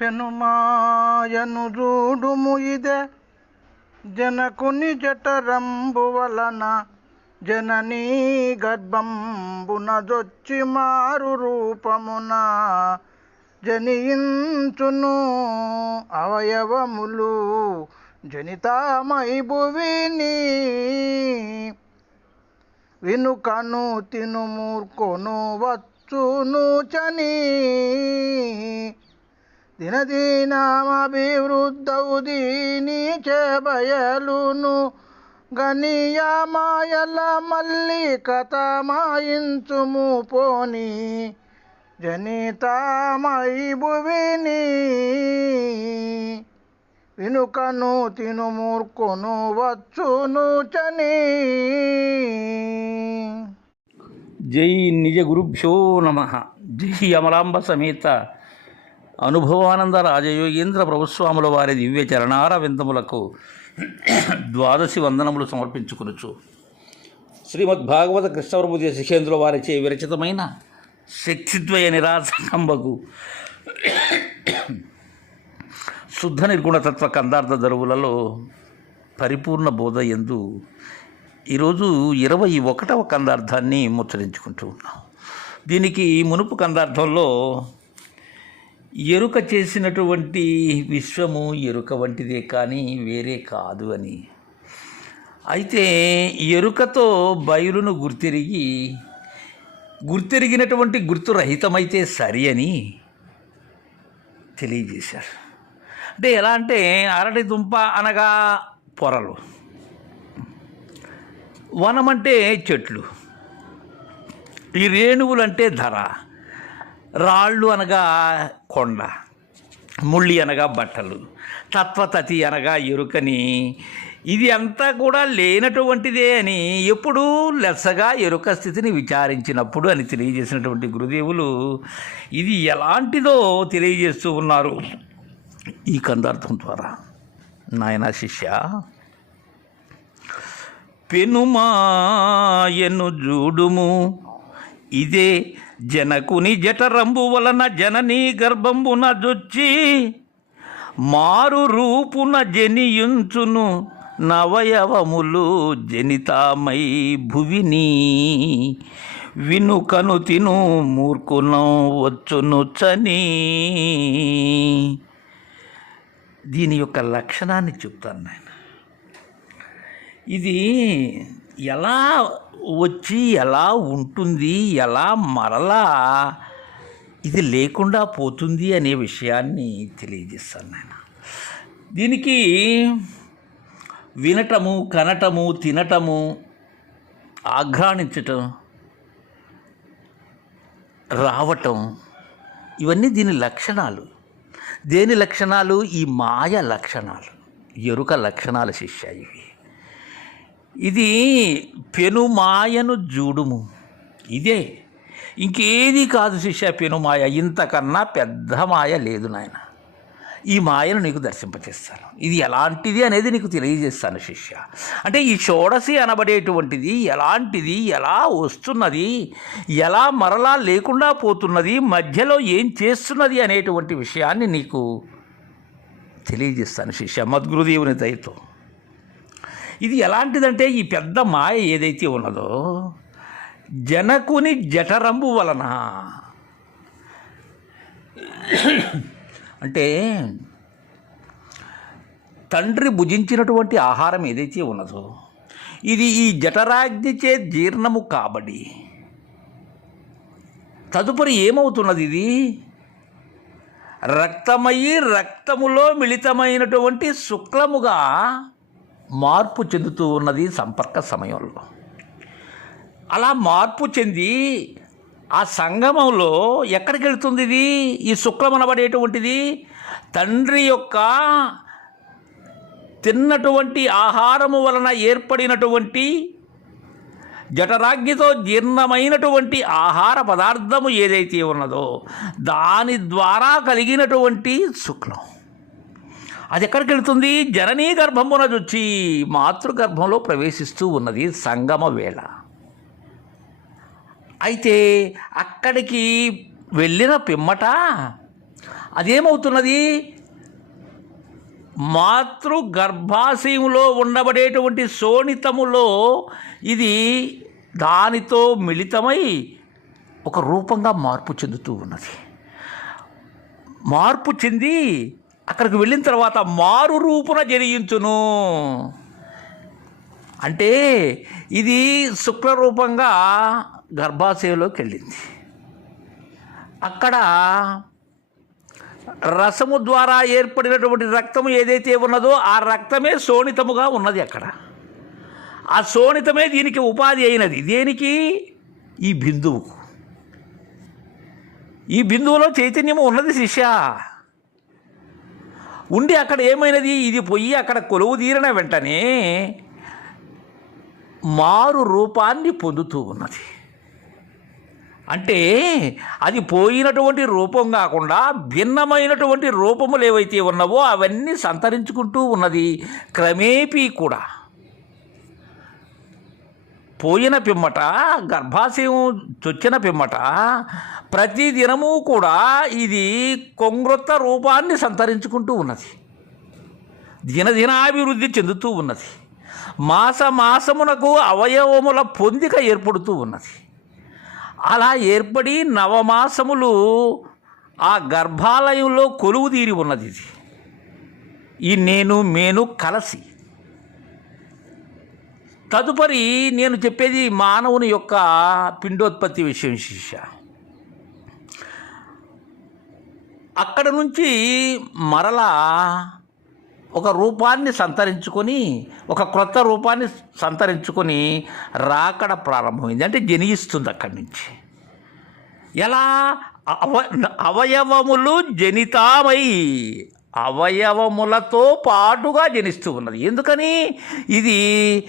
పెనుమాయను రూడుము ఇదే. జనకుని జఠరంబు వలన జననీ గర్భంబునదొచ్చి మారు రూపమున జనియించును అవయవములు జనితామై భువిని వినుకను తిను మూర్ఖను వచ్చును చని. దినదీనామభివృద్ధౌ దీని చేబయలును. గనియమాయల మల్లి కథమాయించుము పోని. జనితామై భువిని వినుకను తిను మూర్ఖును వచ్చును చని. జై నిజ గురుభ్యో నమ. జై అమలాంబ సమేత. అనుభవానంద రాజయోగేంద్ర ప్రభుస్వాముల వారి దివ్య చరణార విందములకు ద్వాదశి వందనములు సమర్పించుకునుచు. శ్రీమద్ భాగవత కృష్ణప్రభుదేవ శిఖేంద్రుల వారిచే విరచితమైన శక్తిద్వయ నిరాశకంబకు శుద్ధ నిర్గుణతత్వ కందార్థ దరువులలో పరిపూర్ణ బోధ ఎందు ఈరోజు ఇరవై ఒకటవ కందార్థాన్ని ముచ్చరించుకుంటూ ఉన్నాం. దీనికి మునుపు కందార్థంలో ఎరుక చేసినటువంటి విశ్వము ఎరుక వంటిదే కానీ వేరే కాదు అని. అయితే ఎరుకతో బయలును గుర్తిరిగి గుర్తెరిగినటువంటి గుర్తురహితమైతే సరి అని తెలియజేశారు. అంటే ఎలా అంటే అరటి దుంప అనగా పొరలు వనం అంటే చెట్లు ఈ రేణువులు అంటే ధర రాళ్ళు అనగా కొండ ముళ్ళి అనగా బట్టలు తత్వతతి అనగా ఎరుకని. ఇది అంతా కూడా లేనటువంటిదే అని ఎప్పుడూ లెస్సగా ఎరుక స్థితిని విచారించినప్పుడు అని తెలియజేసినటువంటి గురుదేవులు ఇది ఎలాంటిదో తెలియజేస్తూ ఉన్నారు. ఈ కందార్థం ద్వారా. నాయన శిష్య పెనుమాయను జూడుము. ఇదే జనకుని జఠరంబు వలన జననీ గర్భంబున జొచ్చి మారు రూపున జనియుంచును నవయవములు జనితామై భువిని. వినుకను తిను మూర్ఖును వచ్చును చని. దీని యొక్క లక్షణాన్ని చెప్తాను నేను ఇది ఎలా వచ్చి ఎలా ఉంటుంది ఎలా మరలా ఇది లేకుండా పోతుంది అనే విషయాన్ని తెలియజేస్తాను నేను దీనికి వినటము కనటము తినటము ఆఘ్రాణించటం రావటం ఇవన్నీ దీని లక్షణాలు. దేని లక్షణాలు? ఈ మాయ లక్షణాలు ఎరుక లక్షణాల శిష్య ఇవి. ఇది పెనుమాయను జూడుము. ఇదే. ఇంకేది కాదు శిష్య పెనుమాయ. ఇంతకన్నా పెద్ద మాయ లేదు నాయన. ఈ మాయను నీకు దర్శింపచేస్తాను. ఇది ఎలాంటిది అనేది నీకు తెలియజేస్తాను శిష్య. అంటే ఈ షోడసి అనబడేటువంటిది ఎలాంటిది ఎలా వస్తున్నది ఎలా మరలా లేకుండా పోతున్నది మధ్యలో ఏం చేస్తున్నది అనేటువంటి విషయాన్ని నీకు తెలియజేస్తాను శిష్య. మద్గురుదేవుని దయతో. ఇది ఎలాంటిదంటే ఈ పెద్ద మాయ ఏదైతే ఉన్నదో జనకుని జఠరంబు వలన. అంటే తండ్రి భుజించినటువంటి ఆహారం ఏదైతే ఉన్నదో ఇది ఈ జఠరాగ్నిచే జీర్ణము కాబడి తదుపరి ఏమవుతున్నది ఇది? రక్తమయ్యి రక్తములో మిళితమైనటువంటి శుక్లముగా మార్పు చెందుతూ ఉన్నది సంపర్క సమయంలో. అలా మార్పు చెంది ఆ సంగమంలో ఎక్కడికి వెళుతుంది ఇది? ఈ శుక్లం అనబడేటువంటిది తండ్రి యొక్క తిన్నటువంటి ఆహారము వలన ఏర్పడినటువంటి జఠరాగ్నితో జీర్ణమైనటువంటి ఆహార పదార్థము ఏదైతే ఉన్నదో దాని ద్వారా కలిగినటువంటి శుక్లం. అది ఎక్కడికి వెళుతుంది? జననీ గర్భమున వచ్చి మాతృగర్భంలో ప్రవేశిస్తూ ఉన్నది సంగమ వేళ. అయితే అక్కడికి వెళ్ళిన పిమ్మట అదేమవుతున్నది? మాతృ గర్భాశయంలో ఉండబడేటువంటి శోణితములో ఇది దానితో మిళితమై ఒక రూపంగా మార్పు చెందుతూ ఉన్నది. మార్పు చెంది అక్కడికి వెళ్ళిన తర్వాత మారు రూపున జరించును అంటే ఇది శుక్ల రూపంగా గర్భాశయంలోకి వెళ్ళింది అక్కడ రసము ద్వారా ఏర్పడినటువంటి రక్తము ఏదైతే ఉన్నదో ఆ రక్తమే శోణితముగా ఉన్నది అక్కడ. ఆ శోణితమే దీనికి ఉపాధి అయినది. దేనికి? ఈ బిందువుకు. ఈ బిందువులో చైతన్యము ఉన్నది శిష్య. ఉండి అక్కడ ఏమైనది? ఇది పొయ్యి అక్కడ కొలువు తీరిన వెంటనే మారు రూపాన్ని పొందుతూ ఉన్నది. అంటే అది పోయినటువంటి రూపం కాకుండా భిన్నమైనటువంటి రూపములు ఏవైతే ఉన్నావో అవన్నీ సంతరించుకుంటూ ఉన్నది. క్రమేపీ కూడా పోయిన పిమ్మట గర్భాశయం చొచ్చిన పిమ్మట ప్రతి దినము కూడా ఇది కొంగ్రొత్త రూపాన్ని సంతరించుకుంటూ ఉన్నది. దినదినాభివృద్ధి చెందుతూ ఉన్నది. మాస మాసమునకు అవయవముల పొందిక ఏర్పడుతూ ఉన్నది. అలా ఏర్పడి నవమాసములు ఆ గర్భాలయంలో కొలువు తీరి ఉన్నది ఇది. ఈ నేను మేను కలసి తదుపరి నేను చెప్పేది మానవుని యొక్క పిండోత్పత్తి విషయం శిష్య. అక్కడ నుంచి మరలా ఒక రూపాన్ని సంతరించుకొని ఒక క్రొత్త రూపాన్ని సంతరించుకొని రాకడ ప్రారంభమైంది. అంటే జనిస్తుంది అక్కడి నుంచి. ఎలా? అవ అవయవములు జనితామై అవయవములతో పాటుగా జనిస్తూ ఉన్నది. ఎందుకని? ఇది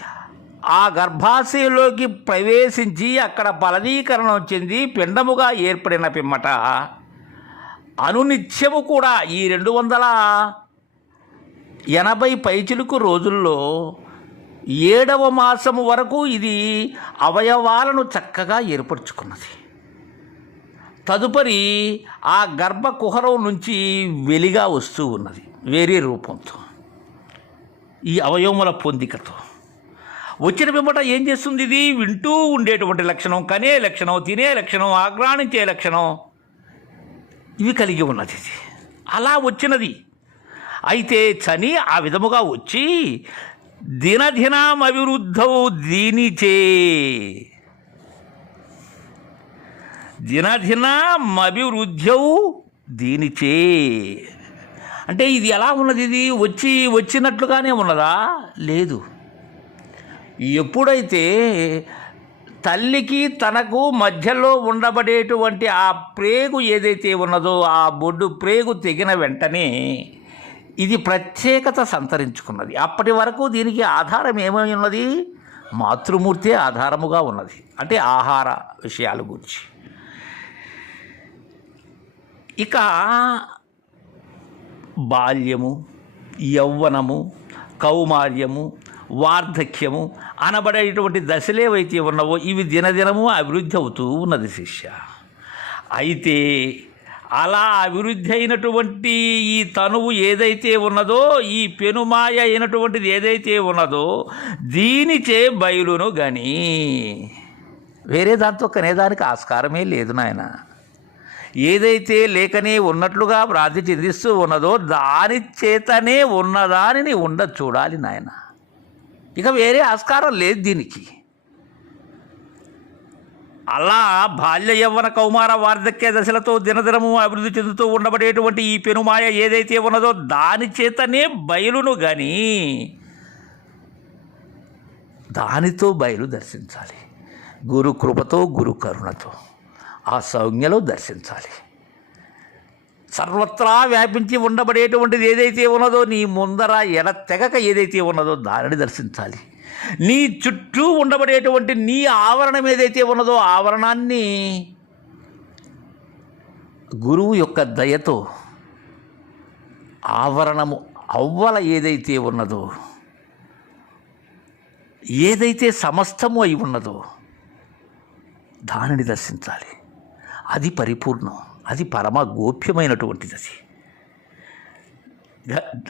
ఆ గర్భాశయంలోకి ప్రవేశించి అక్కడ ఫలదీకరణం చెంది పిండముగా ఏర్పడిన పిమ్మట అనునిత్యము కూడా ఈ రెండు వందల ఎనభై పైచిలుకు రోజుల్లో ఏడవ మాసము వరకు ఇది అవయవాలను చక్కగా ఏర్పరచుకున్నది. తదుపరి ఆ గర్భ కుహరం నుంచి వెలిగా వస్తూ ఉన్నది. వేరే రూపంతో. ఈ అవయవముల పొందికతో. వచ్చిన పిమ్మట ఏం చేస్తుంది ఇది? వింటూ ఉండేటువంటి లక్షణం కనే లక్షణం తినే లక్షణం ఆగ్రాణించే లక్షణం. ఇవి కలిగి ఉన్నది ఇది. అలా వచ్చినది. అయితే చని ఆ విధముగా వచ్చి దినదినం అభివృద్ధవు దీనిచే. దినదినం అభివృద్ధవు దీనిచే. అంటే ఇది ఎలా ఉన్నది ఇది? వచ్చి వచ్చినట్లుగానే ఉన్నదా? లేదు. ఎప్పుడైతే తల్లికి తనకు మధ్యలో ఉండబడేటువంటి ఆ ప్రేగు ఏదైతే ఉన్నదో ఆ బొడ్డు ప్రేగు తెగిన వెంటనే ఇది ప్రత్యేకత సంతరించుకున్నది. అప్పటి వరకు దీనికి ఆధారం ఏమై ఉన్నది? మాతృమూర్తి ఆధారముగా ఉన్నది. అంటే ఆహార విషయాల గురించి. ఇక బాల్యము యౌవనము కౌమార్యము వార్ధక్యము. అనబడేటువంటి దశలేవైతే ఉన్నావో ఇవి దినదినము అభివృద్ధి అవుతూ ఉన్నది శిష్య. అయితే అలా అభివృద్ధి అయినటువంటి ఈ తనువు ఏదైతే ఉన్నదో ఈ పెనుమాయ అయినటువంటిది ఏదైతే ఉన్నదో దీనిచే బయలును గని. వేరే దాంతో కనేదానికి ఆస్కారమే లేదు నాయన. ఏదైతే లేకనే ఉన్నట్లుగా భ్రాంతి చెందిస్తూ ఉన్నదో దాని చేతనే ఉన్నదానిని ఉండ చూడాలి నాయన. ఇక వేరే ఆస్కారం లేదు దీనికి. అలా బాల్య యవ్వన కౌమార వార్ధక్య దశలతో దినదినము అభివృద్ధి చెందుతూ ఉండబడేటువంటి ఈ పెనుమాయ ఏదైతే ఉన్నదో దాని చేతనే బయలును కానీ దానితో బయలు దర్శించాలి. గురు కృపతో గురు కరుణతో ఆ సౌజ్ఞలో దర్శించాలి. సర్వత్రా వ్యాపించి ఉండబడేటువంటిది ఏదైతే ఉన్నదో నీ ముందర ఎడతెగక ఏదైతే ఉన్నదో దానిని దర్శించాలి. నీ చుట్టూ ఉండబడేటువంటి నీ ఆవరణం ఏదైతే ఉన్నదో ఆవరణాన్ని గురువు యొక్క దయతో ఆవరణము అవ్వల ఏదైతే ఉన్నదో ఏదైతే సమస్తము అయి ఉన్నదో దానిని దర్శించాలి. అది పరిపూర్ణం. అది పరమ గోప్యమైనటువంటిది అది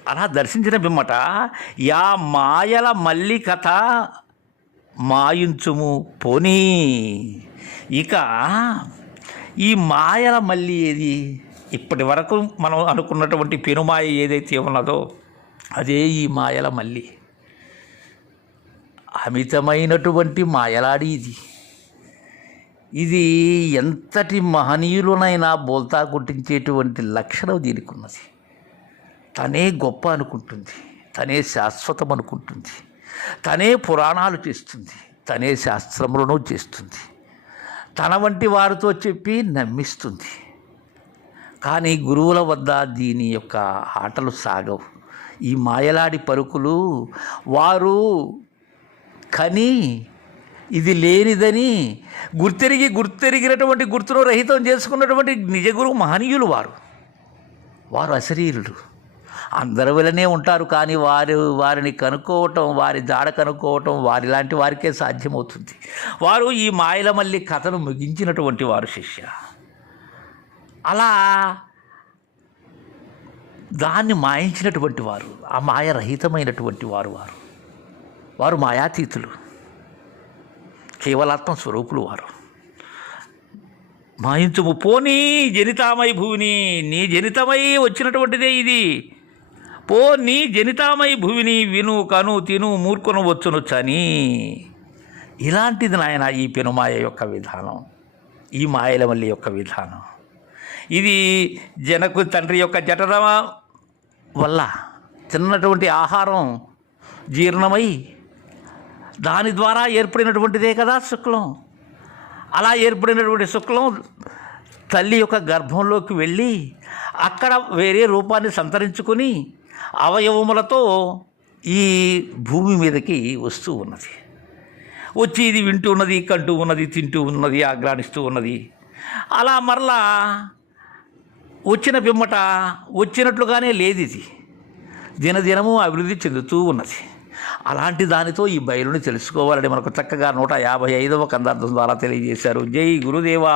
అలా దర్శించిన బిమ్మట యా మాయల మల్లి కథ మాయించుము పోనీ. ఇక ఈ మాయల మల్లి ఏది? ఇప్పటి వరకు మనం అనుకున్నటువంటి పెనుమాయ ఏదైతే ఉన్నదో అదే ఈ మాయల మల్లి. అమితమైనటువంటి మాయలాడి ఇది. ఇది ఎంతటి మహనీయులనైనా బోల్తా కొట్టించేటువంటి లక్షణం దీనికి ఉన్నది తనే గొప్ప అనుకుంటుంది తనే శాశ్వతం అనుకుంటుంది తనే పురాణాలు చేస్తుంది తనే శాస్త్రములను చేస్తుంది తన వంటి వారితో చెప్పి నమ్మిస్తుంది. కానీ గురువుల వద్ద దీని యొక్క ఆటలు సాగవు. ఈ మాయలాడి పరుకులు వారు కని ఇది లేనిదని గుర్తెరిగి గుర్తెరిగినటువంటి గుర్తును రహితం చేసుకున్నటువంటి నిజ గురువు మహనీయులు వారు. వారు అశరీరులు. అందరి వలనే ఉంటారు కానీ వారు వారిని కనుక్కోవటం వారి జాడ కనుక్కోవటం వారి లాంటి వారికే సాధ్యమవుతుంది. వారు ఈ మాయలమల్లి కథను ముగించినటువంటి వారు శిష్య. అలా దాన్ని మాయించినటువంటి వారు ఆ మాయ రహితమైనటువంటి వారు వారు. వారు మాయాతీతులు. కేవలాత్మ స్వరూపులు వారు. మాయించుము పోనీ జనితామై భూమిని నీ జనితమై వచ్చినటువంటిదే ఇది. పో నీ జనితామై భూమిని విను కను తిను మూర్ఖను వచ్చునొచ్చని ఇలాంటిది నాయన ఈ పెనుమాయ యొక్క విధానం ఈ మాయలమల్లి యొక్క విధానం. ఇది జనకు తండ్రి యొక్క జఠరమ వల్ల తిన్నటువంటి ఆహారం జీర్ణమై దాని ద్వారా ఏర్పడినటువంటిదే కదా శుక్లం. అలా ఏర్పడినటువంటి శుక్లం తల్లి యొక్క గర్భంలోకి వెళ్ళి అక్కడ వేరే రూపాన్ని సంతరించుకొని అవయవములతో ఈ భూమి మీదకి వస్తూ ఉన్నది. వచ్చి ఇది వింటూ ఉన్నది కంటూ ఉన్నది తింటూ ఉన్నది ఆగ్రానిస్తూ ఉన్నది. అలా మరలా వచ్చిన పిమ్మట వచ్చినట్లుగానే లేదు ఇది దినదినము అభివృద్ధి చెందుతూ ఉన్నది. అలాంటి దానితో ఈ బయలుని తెలుసుకోవాలని మనకు చక్కగా నూట యాభై ఐదవ కందార్థం ద్వారా తెలియజేశారు. జై గురుదేవా!